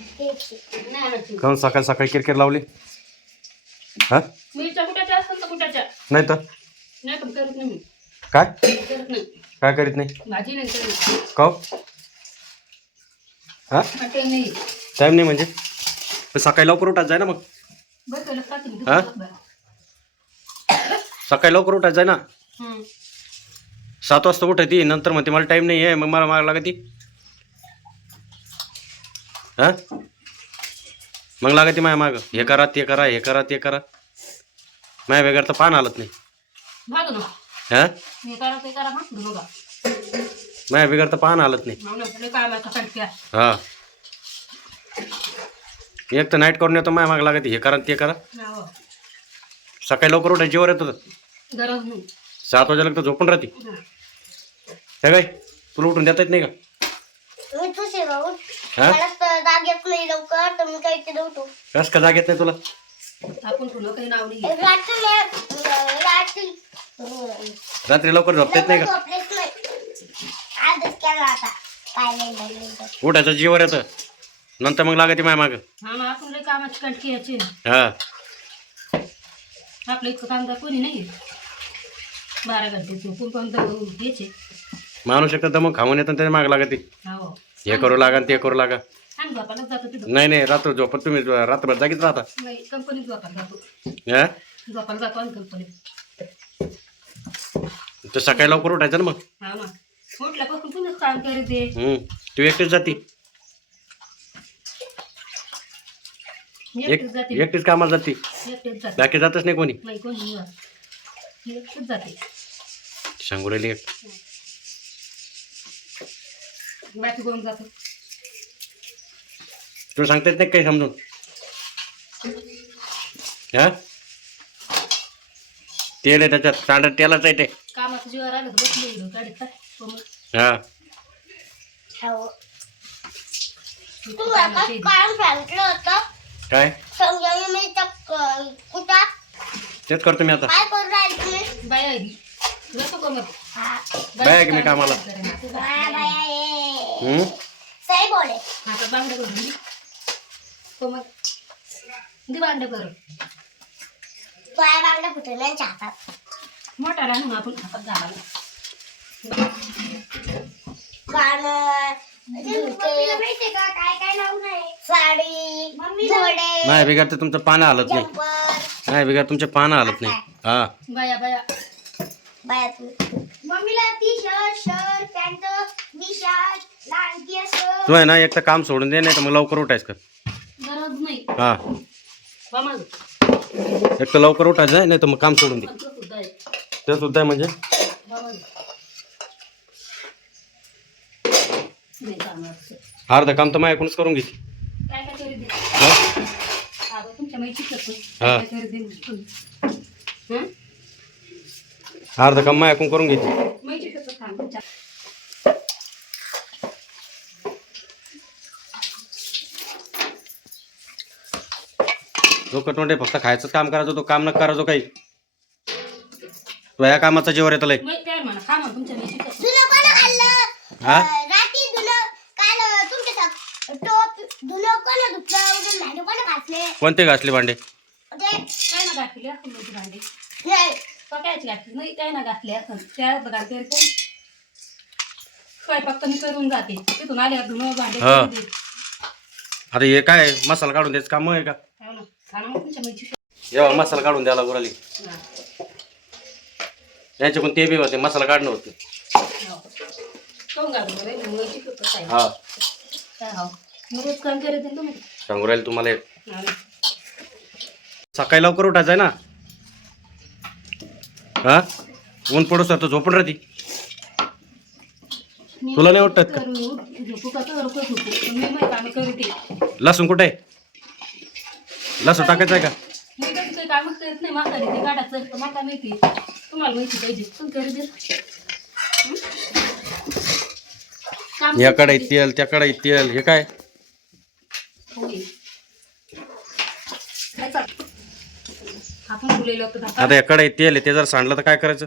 काहून सकाळी सकाळी किरकिर लावली? हा मिरच्या कुठाच्या असतात तर कुठाच्या नाही तर नाही पण करत नाही मी काय करत नाही काय करीत नाही भाजी नाही करत काव हा हॉटेल नाही टाइम नाही म्हणजे पण सकाळी लवकर उठायचं जाय ना मग बरं केलं का तुम्ही हा? सकाळी लवकर उठायचं जाय ना 7 वाजता उठायची नंतर म्हणते मला टाइम नाही आहे मग मला माग लागती हा मग लागते माया माग हे करा ते करा हे करा ते करा माया बेगर तर पान हालत नाही भागो ना हा हे करा ते करा हा धुलो का माया बेगर तर पान हालत नाही म्हणून आपलं काय माहिती कटक्या हा एक तर नाईट करून येतो माया माग लागते हे करा ते करा हो सकाळी लवकर उठायची जेवर येतो गरज नाही 7 वाजेला तर झोपून राहते हे काय तुला उठून देता येत नाही का मी तुझे भाऊ हा मला तर जाग येत नाही लवकर तर मी काही ते उठू कस का जाग येत नाही तुला आपण तुला काही नाव नाही रात्री रात्री लवकर झोपता येत नाही का झोपलेच नाही आजच केला आता काय नाही उठायचं जीवर येतं नंतर मग लागते माया माग हा मग आपण लई कामाची कटकी याची हा आपलं इतकं कामदार कोणी नाही 12 घंटे झोपून पण तर द्यायचे माणूस शकतं तर मग खाऊन येतं त्याच्या माग लागते हो हे करू लागा आणि ते करू लागा आम्ही झोपायलाच जातो तिथं नाही नाही रात्र झोपत तुम्ही रात्रभर जागीच राहता नाही कंपनीत झोपायला जातो हा झोपायला जातो आम्ही कंपनीत तर सकाळी लवकर उठायचं ना मग हा ना उठल्यापासून तुम्हीच काम करीत दे तू एकटीच जाती एकटीच जाते एकटीच कामाला जाती एकटीच जाते बाकी जातच नाही कोणी नाही कोणी नाही जात. मी एकटीच जाते सांगू राहिली एक बाकी कोण जातो तुला सांगता येत नाही काही समजून हा तेल आहे त्याच्यात तांडा तेलाच आहे ते कामाचं जीवा राहिलं तर बसले गेलो गाडीत काय हो मग. हा तू काय सांगितलं होतं काय समजावून मी कुठं तेच करतो मी आता काय करू राहिली तुम्ही बाया आहे ती. जातो का मग बाया की मी कामाला बाया बाया ये सही बोले आता बांगड्या करून दे. हो मग दे बांगड्या करून बाया बांगड्या फुटण्याच्या हातात मोठा राहून आपण हातात घालायला गाणं माहितीये का काय काय लावून आहे साडी घोडे नाही बिगार तर तुमचं पानं हालत नाही जंपर नाही बिगार तुमचे पानं हालत नाही हा बाया बाया बाया मम्मीला T shirt shirt pant T shirt लहान केस तू आहे ना एक तर काम सोडून दे नाही तर मग लवकर उठायचं कर गरज नाही हा बा मग एक तर लवकर उठायचं आहे नाही तर मग काम सोडून दे पण तो सुद्धा आहे ते सुद्धा आहे म्हणजे बा मग नाही कामावर असं. अर्ध काम तर माझ्या ऐकूनच करून घे काय काय करीत दे हा? अगं तुमच्या माहिती करतो हा. काय करीत दे हं? अर्ध काम माझ्या ऐकून करून घे माहिती करतो काम तुमच्या जो कटवंडे फक्त खायचं काम करायचो तो काम न करायचो काही तो या कामाचा जीवर येतं लय माहिती काय म्हणा खा म्हणा तुमच्या माहिती करतो धुणं कोण खाल्लं हा रात्री धुणं काल तुमच्या टोप धुणं कोण धुतलं भांडे कोण घातले कोणते घासले भांडे ते काय ना घातली असं माहिती भांडी नाही स्वतःची घातली नाही काय ना घातली असं त्या घालते काय फक्त मी करून जाते तिथून आले धुणं भांडे हा. करून दे. आता हे काय मसाला काढून द्यायचं काम आहे का हो ना. खा ना मग तुमच्या माहिती जेव्हा मसाला काढून द्यायला गुराली यांचे पण ते बी होते मसाला काढणं होते काऊन घालून रे माहिती करतो काय हा काय हो मी रोज काम करत आहे तुम्ही सांगू राहील तुम्हाला एक. हा ना. सकाळी लवकर उठायचं आहे ना हा ऊन पडू सर तर झोपून राहते तुला नाही वाटत का? झोपू का तर झोपू पण मी माहिती आम्ही करू ते लसूण कुठे आहे लसूण टाकायचं आहे का मी कधी काही कामच करत नाही म्हातारी ते काढायचं तर मला माहिती तुम्हाला माहिती पाहिजे तुम्ही करू दे काम याकडे तेल त्याकडे तेल हे काय होईल. काय चाल? आपण बोललेलो होतो धापा. आता याकडे तेल आहे ते जर सांडलं तर काय करायचं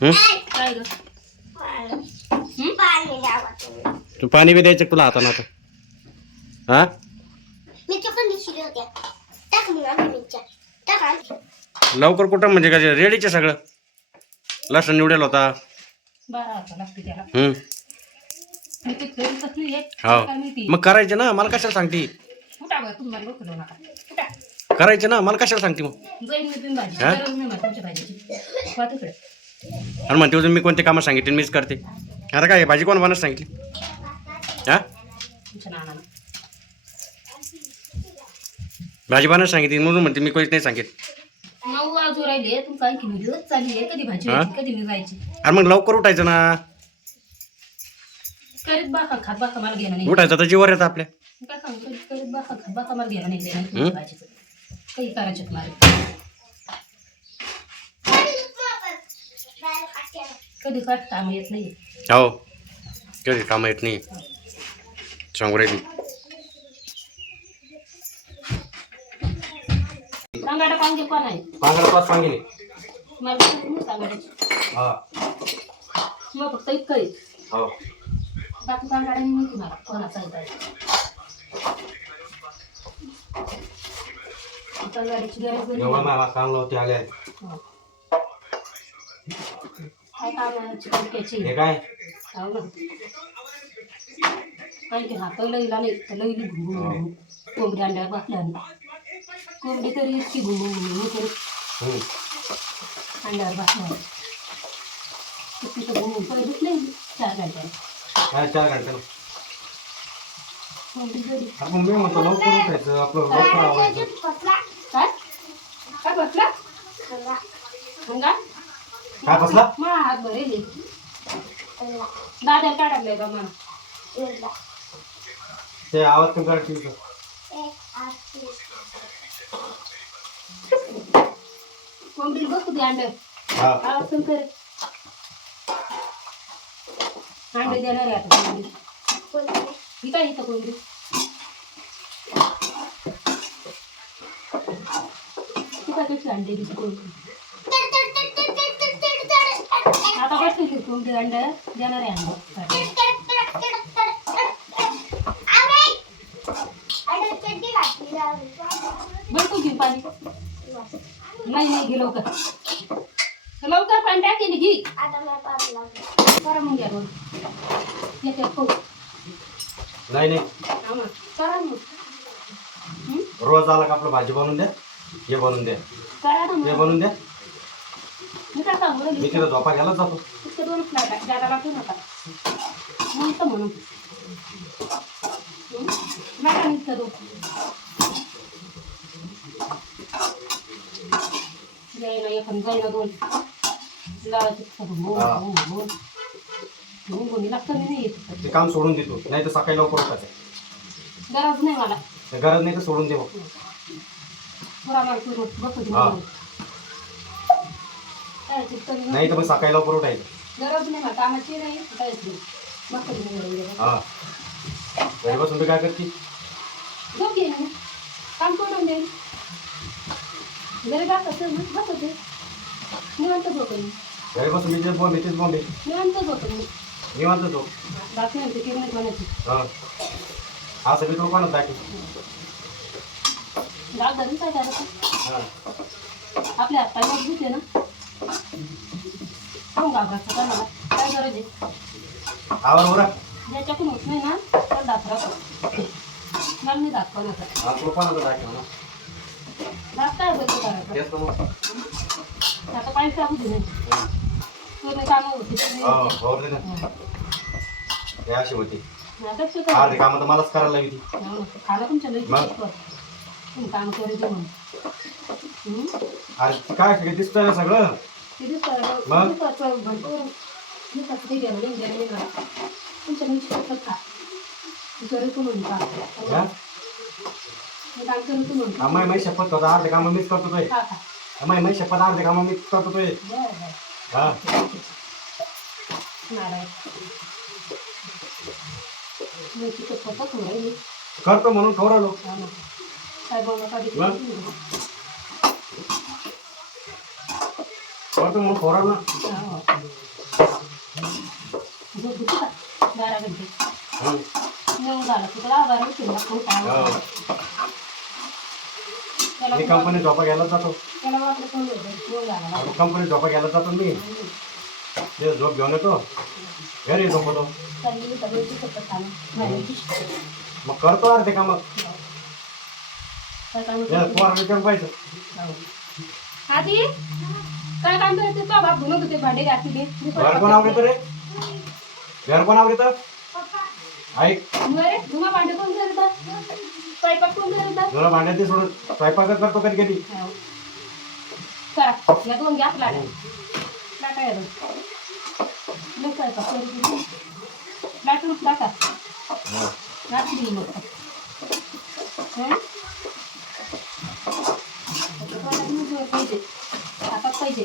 हं? काय ग पाणी द्यावं तुम्ही तू पाणी बी द्यायचं का तुला हातानं आता हा मिरच्या पण दिसल्या होत्या. टाक मग आम्ही मिरच्या. टाका. लवकर कुठं म्हणजे काय रेडीचे सगळं लसूण निवडेल होता. 12 वाजता लागते त्याला. हम्म मी ते घरी कसली एक हो काय माहिती. मग करायचे ना मला कशाला सांगते. उठा बरं तुम्हाला लोक लावू नका. उठा. करायचे ना मला कशाला सांगते मग. जाईन मी तुम्ही भाजी हा? गरज नाही मला तुमच्या भाजीची. वा तिकडे. आणि म्हणते अजून मी कोणते कामं सांगितले मीच करते. आता काय भाजी कोण बनत सांगितली हा तुमच्या नानानं. भाजी बनत सांगितली म्हणून म्हणते मी कोणीच नाही सांगितलं. 9 वाजू राहिले तुमचं आणखी दिवस चालली आहे. कधी भाजी हा? व्हायची, कधी मी जायची. अरे मग लवकर उठायचं ना. करीत बाखा खात बाखा मला घेणं नाही. उठायचं तर जीवर येतं आपल्या. काय सांगू करीत करीत बाखा खात बाखा मला घेणं नाही देणं हम्म? भाजीचं. काही करायचं मला. कधी काय काम येत नाही. हो कधी कामं येत नाही सांगू राहिली. सांगाडा पांगे कोण आहे पाच सांगितले मला नाही सांगाड्याची. हा मग फक्त इतकं आहे. हो बाकी सांगाड्याने माहिती मला कोणाचा आहे काय. सांगाड्याची गरज नाही. एवढं मला काम लावते आले आहेत. हो. काय कामाची कणक्याची. हे काय हो ना. आणखी हा पहिला इला नाही तर लईली घुमून कोंबडी अंड्यावर बसल्या. कोंबडी तरी इतकी घुमून तरी हम्म. अंड्यावर बसल्या. तिथं घुमून पहिलीच नाही 4 घंट्याने. काय 4 घंटे कोंबडी जरी आपण मी म्हणतो लवकर उठायचं आपलं लवकर आवडायचं. काय काय बसला मग काय बसला मा हात भरेली दाद्याला काय टाकलंय का मला. ते आवाज कमी करा टीव्हीचा. कोंबडी बसू दे अंड हा आवाज कमी कर. अंडे देणार आहे आता कोंबडी. ही काय इथं कोंबडी. तू काय कशी अंडे दिली कोंबडी. आता बसली ती कोंबडी अंड देणार आहे अंड. बघतो घे पाणी. नाही नाही घे लवकर लवकर पाणी टाकेल घे. करा मग घ्या येते पाऊस. नाही नाही हा मग करा मग. रोज आला का आपलं भाजी बनवून द्या हे बनवून द्या करा ना हे मग. बनवून द्या. मी काय सांगू मी राहिली. तिथं झोपा घ्यायला जातो. फक्त 2 फ्लाट द्यायला लागतो नका म्हणतं म्हणून. नका नुसतं रोज जायला एखादं जायला 2 लावायचं गुंगुनी लागतं नाही येत. ते काम सोडून देतो नाही तर सकाळी लवकर उठायचं. गरज नाही मला. गरज नाही तर सोडून देऊ. पुरा मला करून बघतो हा. काय चिकन नाही तर मग सकाळी लवकर उठायचं. गरज नाही मला कामाची नाही काहीच नाही. बघतो हा घरी बसून तू काय करते. झोप घे ना काम करून दे. घरी बसायचं ना बसते निवांत झोपेन. घरी बसून मी तेच बॉम्बे निवांत झोपेन. निवांत झोप. बाकी म्हणते किरण कोणाची हा हा सगळी तो कोणाच दाखी. डाग धरून काय करायचं. हा आपल्या हात पाय मजबूत आहे ना. कोण घाबरायचं का मला काय गरज आहे. आवर बरं ज्याच्याकडून होत नाही ना तर दाखरा मला नाही दाखवा नका. हा तो कोणाचा दाखी म्हणा दाख काय बदल करायचं. तेच तर मग. आता पाणी टाकू दे नाही पूर्ण कामं होती हो हो ना हे अशी होती. लक्ष अर्धे कामं तर मलाच करायला लागली. खाला तुमच्या लई मग? तुम्ही काम करायचं म्हणून. अरे काय सगळं दिसतंय ना सगळं. ते दिसतं मग? भरपूर दिसतात ते गेलं नाही गेलं नाही मला. तुमच्या लई शिकतात खा करू म्हणून काम हा? मी काम करू म्हणून अम्माई माही शपथ होता अर्धे कामं मीच करतो तोय. खा खा अम्माई माही शपथ अर्धे कामं मीच करतो तोय. बरं बरं हा नाराय मी तिथं स्वतःच राहिली. करतो म्हणून ठरवलो. हा ना काय बोलणं कधी मग? करतो म्हणून ठरवलं. झोप होती का 12 घंटे. हं. येऊन झालं तुला आभार उचलला कोण हो. त्याला मी कंपनी झोपा घ्यायला जातो त्याला वाटलं कोण येऊन झाला कंपनी झोपा घ्यायला जातो मी ते झोप घेऊन येतो घरी झोपतो चालली सगळी तिखट खाणं मग करतो अरे ते काम पोरा विचारून पाहिजे आधी काय काम करायचं तो बाप धुणं होते भांडे घातली ते घर कोण आवडतं रे घर कोण आवडतं ऐक रे धुणं भांडे कोण करतात स्वयंपाक कोण करतात तुला भांड्यात सोडून स्वयंपाकच करतो कधी कधी करा या दोन गॅस लाटा लाटा या दोन स्वयंपाक लाटून लाटा रात्री मग पाहिजे हातात पाहिजे